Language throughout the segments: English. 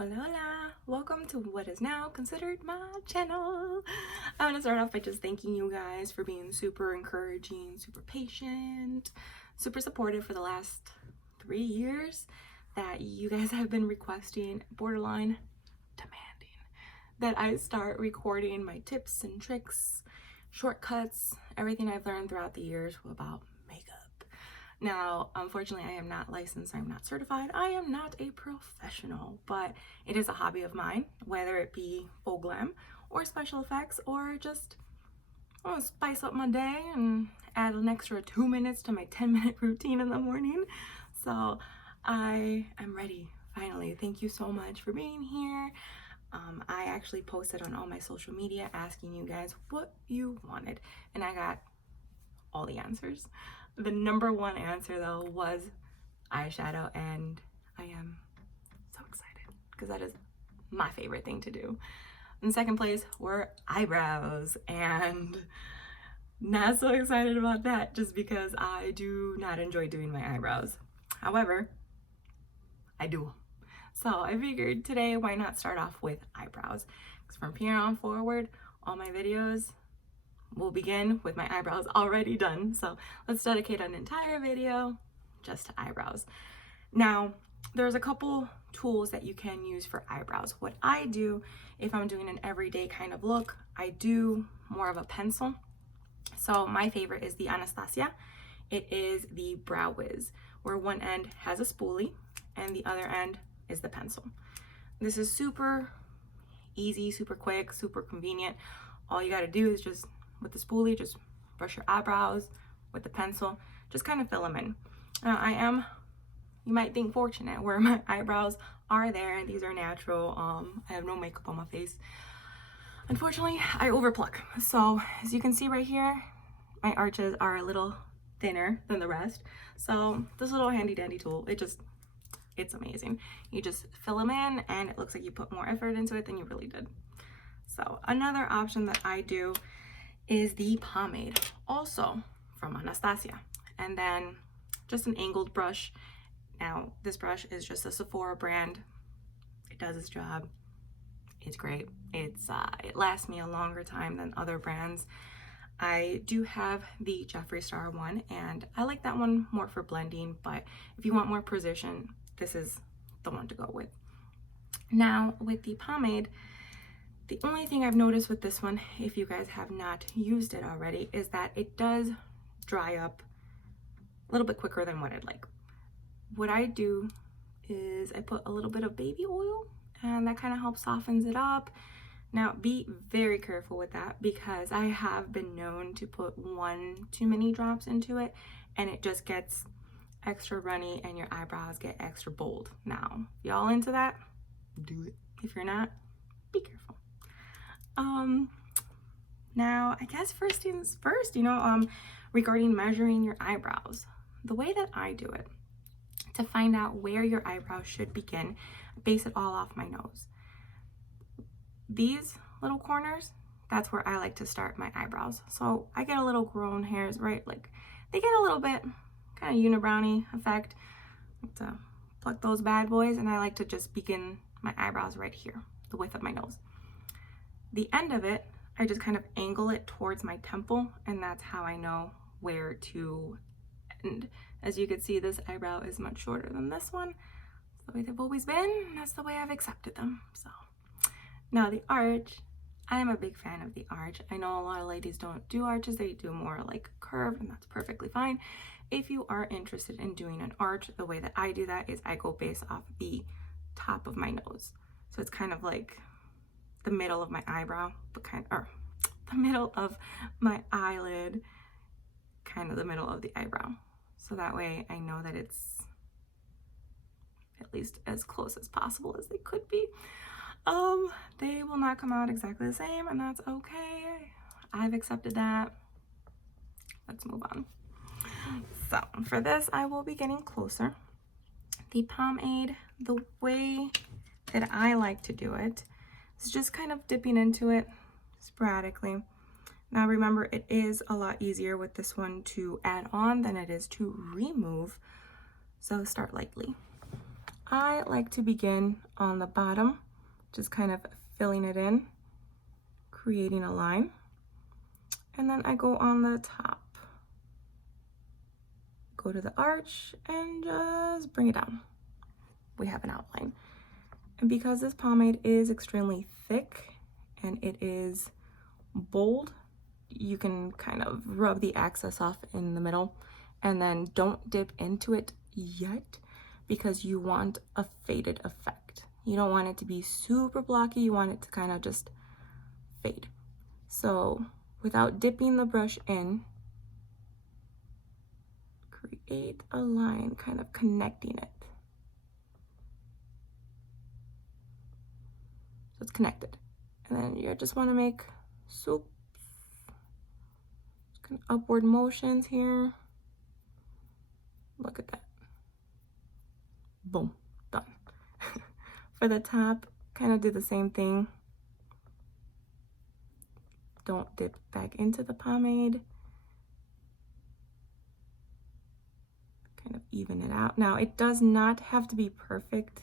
Hola, hola! Welcome to what is now considered my channel. I'm gonna start off by just thanking you guys for being super encouraging, super patient, super supportive for the last 3 years that you guys have been requesting, borderline demanding, that I start recording my tips and tricks, shortcuts, everything I've learned throughout the years about makeup. Now, unfortunately, I am not licensed, I'm not certified, I am not a professional, but it is a hobby of mine, whether it be full glam or special effects or just spice up my day and add an extra 2 minutes to my 10-minute routine in the morning. So I am ready, finally. Thank you so much for being here. I actually posted on all my social media asking you guys what you wanted, and I got all the answers. The number one answer though was eyeshadow, and I am so excited because that is my favorite thing to do. In second place were eyebrows, and not so excited about that just because I do not enjoy doing my eyebrows. However, I do. So I figured today, why not start off with eyebrows? Because from here on forward, all my videos will begin with my eyebrows already done. So let's dedicate an entire video just to eyebrows. Now, there's a couple tools that you can use for eyebrows. What I do, if I'm doing an everyday kind of look, I do more of a pencil. So my favorite is the Anastasia. It is the Brow Wiz, where one end has a spoolie and the other end is the pencil. This is super easy, super quick, super convenient. All you got to do is just, with the spoolie, just brush your eyebrows. With the pencil, just kind of fill them in. I am, you might think, fortunate where my eyebrows are there and these are natural. I have no makeup on my face. Unfortunately, I overpluck. So as you can see right here, my arches are a little thinner than the rest. So this little handy dandy tool, it's amazing. You just fill them in and it looks like you put more effort into it than you really did. So another option that I do is the pomade, also from Anastasia, and then just an angled brush. Now this brush is just a Sephora brand. It does its job. It's great. It lasts me a longer time than other brands. I do have the Jeffree Star one, and I like that one more for blending, but if you want more precision, this is the one to go with. Now with the pomade, the only thing I've noticed with this one, if you guys have not used it already, is that it does dry up a little bit quicker than what I'd like. What I do is I put a little bit of baby oil, and that kind of helps softens it up. Now be very careful with that because I have been known to put 1 too many drops into it and it just gets extra runny and your eyebrows get extra bold. Now, y'all into that? Do it. If you're not, be careful. Now I guess first things first, regarding measuring your eyebrows, the way that I do it to find out where your eyebrows should begin, base it all off my nose. These little corners, that's where I like to start my eyebrows. So I get a little grown hairs, right? Like they get a little bit kind of unibrownie effect. I like to pluck those bad boys, and I like to just begin my eyebrows right here, the width of my nose. The end of it, I just kind of angle it towards my temple, and that's how I know where to end. As you can see, this eyebrow is much shorter than this one. That's the way they've always been, and that's the way I've accepted them. So now the arch, I am a big fan of the arch. I know a lot of ladies don't do arches, they do more like curved, and that's perfectly fine. If you are interested in doing an arch, the way that I do that is I go based off the top of my nose. So it's kind of like the middle of my eyebrow, but the middle of my eyelid, kind of the middle of the eyebrow. So that way I know that it's at least as close as possible as they could be. They will not come out exactly the same, and that's okay. I've accepted that. Let's move on. So for this, I will be getting closer. The pomade, the way that I like to do it is just kind of dipping into it sporadically. Now remember, it is a lot easier with this one to add on than it is to remove, so start lightly. I like to begin on the bottom, just kind of filling it in, creating a line, and then I go on the top, go to the arch, and just bring it down. We have an outline. And because this pomade is extremely thick and it is bold, you can kind of rub the excess off in the middle, and then don't dip into it yet because you want a faded effect. You don't want it to be super blocky, you want it to kind of just fade. So without dipping the brush in, create a line kind of connecting it. So it's connected. And then you just want to make swoops, kind of upward motions here. Look at that. Boom, done. For the top, kind of do the same thing. Don't dip back into the pomade. Kind of even it out. Now, it does not have to be perfect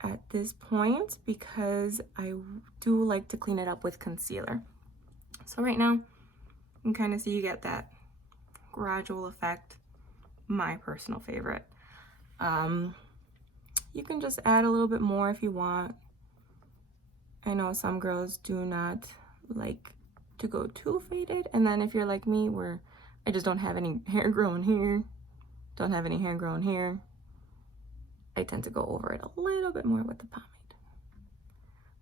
at this point because I do like to clean it up with concealer. So right now, you can kind of see you get that gradual effect. My personal favorite. You can just add a little bit more if you want. I know some girls do not like to go too faded, and then if you're like me where I just don't have any hair growing here, don't have any hair growing here, I tend to go over it a little bit more with the pomade.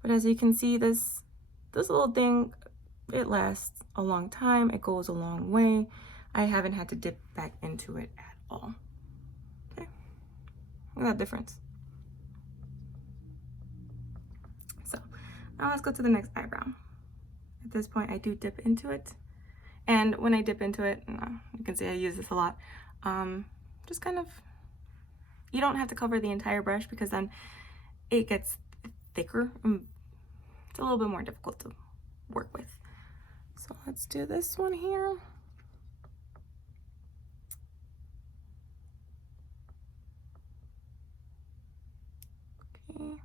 But as you can see, this little thing, it lasts a long time, it goes a long way. I haven't had to dip back into it at all. Okay, look at that difference. So now let's go to the next eyebrow. At this point, I do dip into it. And when I dip into it, you can see I use this a lot. Just kind of, you don't have to cover the entire brush because then it gets thicker. It's a little bit more difficult to work with. So let's do this one here. Okay,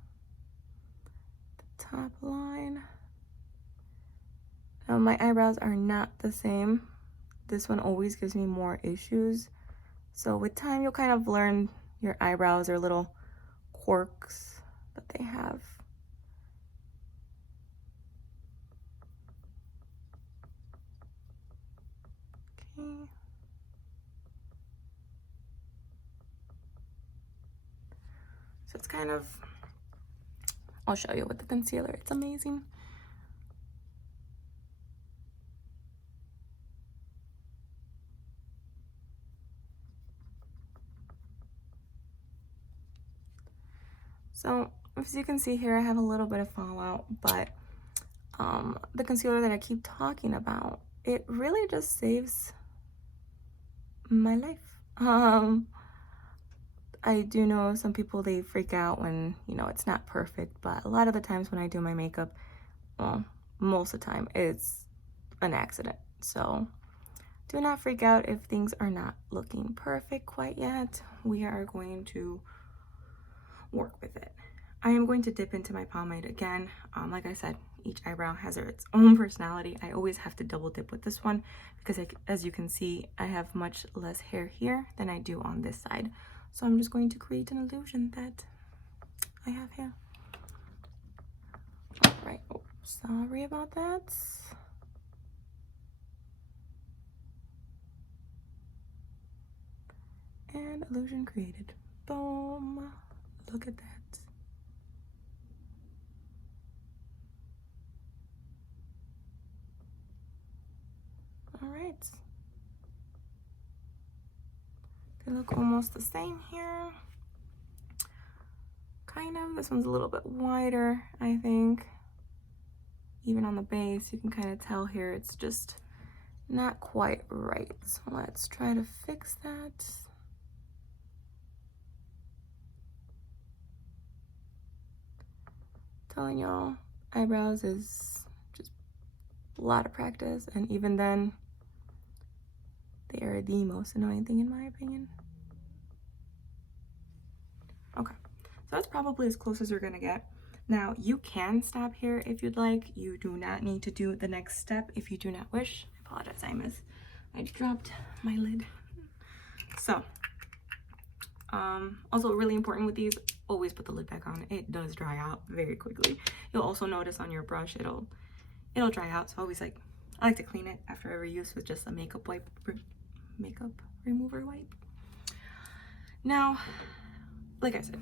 the top line. Now my eyebrows are not the same. This one always gives me more issues. So with time, you'll kind of learn your eyebrows or little quirks that they have. Okay. So it's kind of, I'll show you with the concealer. It's amazing. So as you can see here, I have a little bit of fallout, but the concealer that I keep talking about, it really just saves my life. I do know some people, they freak out when, you know, it's not perfect, but a lot of the times when I do my makeup, well, most of the time it's an accident. So do not freak out if things are not looking perfect quite yet. We are going to work with it. I am going to dip into my pomade again. Like I said, each eyebrow has its own personality. I always have to double dip with this one because as you can see, I have much less hair here than I do on this side. So I'm just going to create an illusion that I have hair. All right, oh, sorry about that. And illusion created. Boom, look at that. All right, they look almost the same here. Kind of, this one's a little bit wider, I think. Even on the base, you can kind of tell here it's just not quite right. So let's try to fix that. Telling y'all, eyebrows is just a lot of practice, and even then, they are the most annoying thing in my opinion. Okay, that's probably as close as you're gonna get. Now, you can stop here if you'd like. You do not need to do the next step if you do not wish. I apologize, I dropped my lid. So, also really important with these, always put the lid back on. It does dry out very quickly. You'll also notice on your brush, it'll dry out. So always I like to clean it after every use with just a makeup remover wipe. Now, like I said,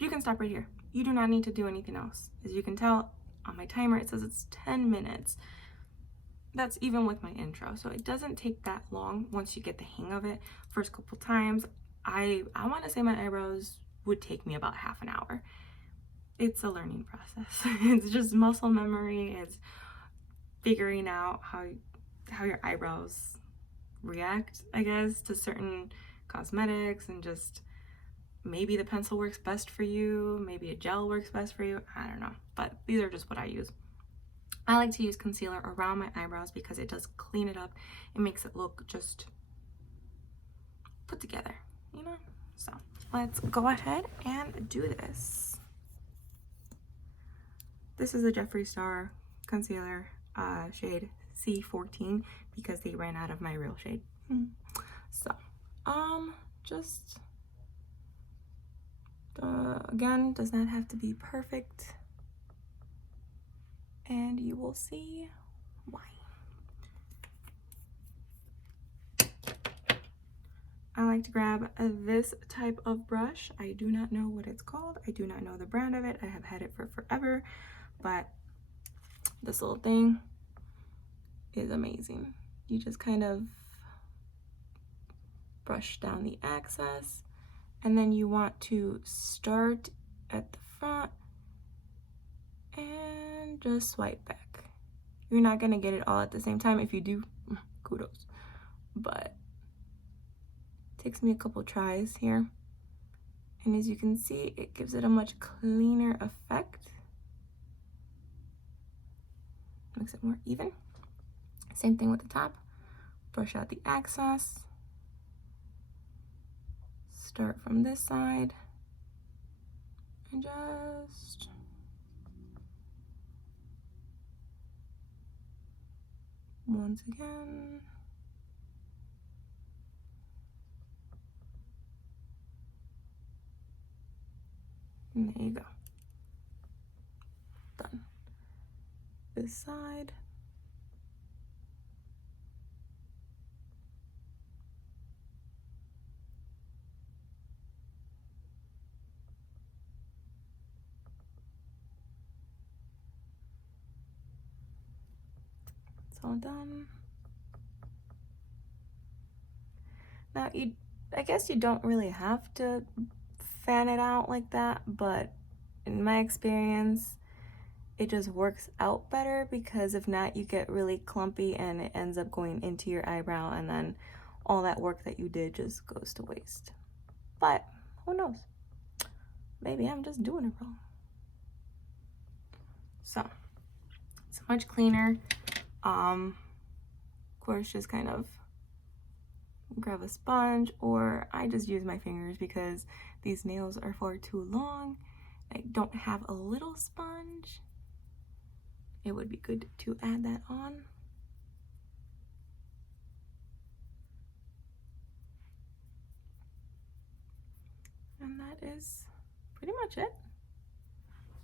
you can stop right here. You do not need to do anything else. As you can tell on my timer, it says it's 10 minutes. That's even with my intro. So it doesn't take that long once you get the hang of it. First couple times, I want to say my eyebrows would take me about half an hour. It's a learning process. It's just muscle memory. It's figuring out how your eyebrows react, I guess, to certain cosmetics, and just maybe the pencil works best for you, maybe a gel works best for you, I don't know, but these are just what I use. I like to use concealer around my eyebrows because it does clean it up. It makes it look just put together, you know? So let's go ahead and do this. This is a Jeffree Star concealer, shade C14, because they ran out of my real shade. So, just, again, does not have to be perfect, and you will see why. I like to grab this type of brush. I do not know what it's called. I do not know the brand of it. I have had it for forever, but this little thing is amazing. You just kind of brush down the excess, and then you want to start at the front and just swipe back. You're not gonna get it all at the same time. If you do, kudos, but it takes me a couple tries here, and as you can see, it gives it a much cleaner effect. Makes it more even. Same thing with the top. Brush out the excess. Start from this side and just once again. And there you go. Done. This side. It's all done. Now, I guess you don't really have to fan it out like that, but in my experience, it just works out better, because if not, you get really clumpy and it ends up going into your eyebrow, and then all that work that you did just goes to waste. But who knows? Maybe I'm just doing it wrong. So it's much cleaner. Of course, just kind of grab a sponge, or I just use my fingers because these nails are far too long. I don't have a little sponge. It would be good to add that on. And that is pretty much it.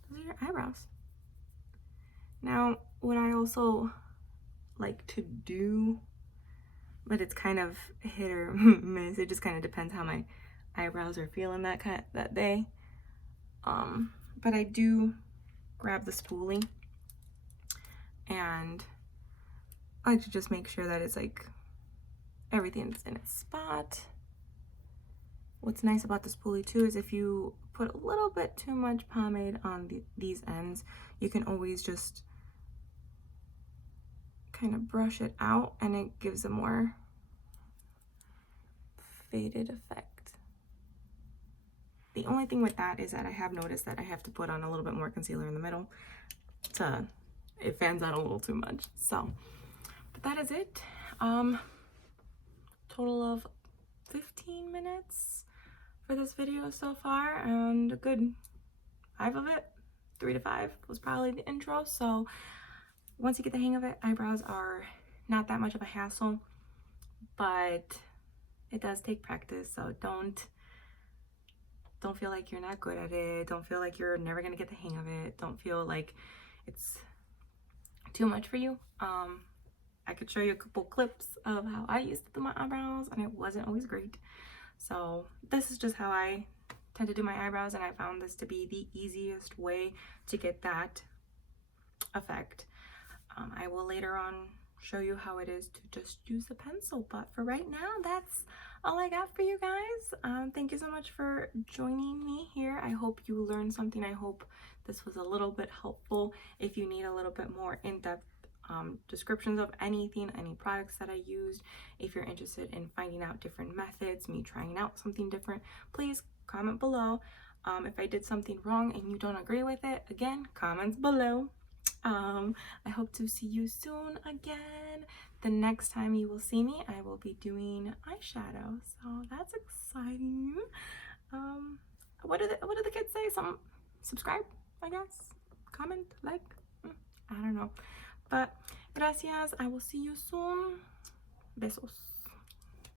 Those are your eyebrows. Now, what I also like to do, but it's kind of hit or miss, it just kind of depends how my eyebrows are feeling that day. But I do grab the spoolie, and I like to just make sure that it's like everything's in its spot. What's nice about the spoolie too is if you put a little bit too much pomade on these ends, you can always just kind of brush it out, and it gives a more faded effect. The only thing with that is that I have noticed that I have to put on a little bit more concealer in the middle it fans out a little too much. So, but that is it. Total of 15 minutes for this video so far, and a good 5 of it, 3 to 5 was probably the intro. So once you get the hang of it, eyebrows are not that much of a hassle, but it does take practice. So don't feel like you're not good at it. Don't feel like you're never gonna get the hang of it. Don't feel like it's too much for you. I could show you a couple clips of how I used to do my eyebrows, and it wasn't always great. So this is just how I tend to do my eyebrows, and I found this to be the easiest way to get that effect. I will later on show you how it is to just use a pencil, but for right now, that's all I got for you guys. Thank you so much for joining me here. I hope you learned something. I hope this was a little bit helpful. If you need a little bit more in-depth descriptions of anything, any products that I used, if you're interested in finding out different methods, me trying out something different, please comment below. If I did something wrong and you don't agree with it, again, comments below. I hope to see you soon again. The next time you will see me, I will be doing eyeshadow, so that's exciting. What did the kids say? Subscribe, I guess, comment, like, I don't know. But gracias, I will see you soon. Besos.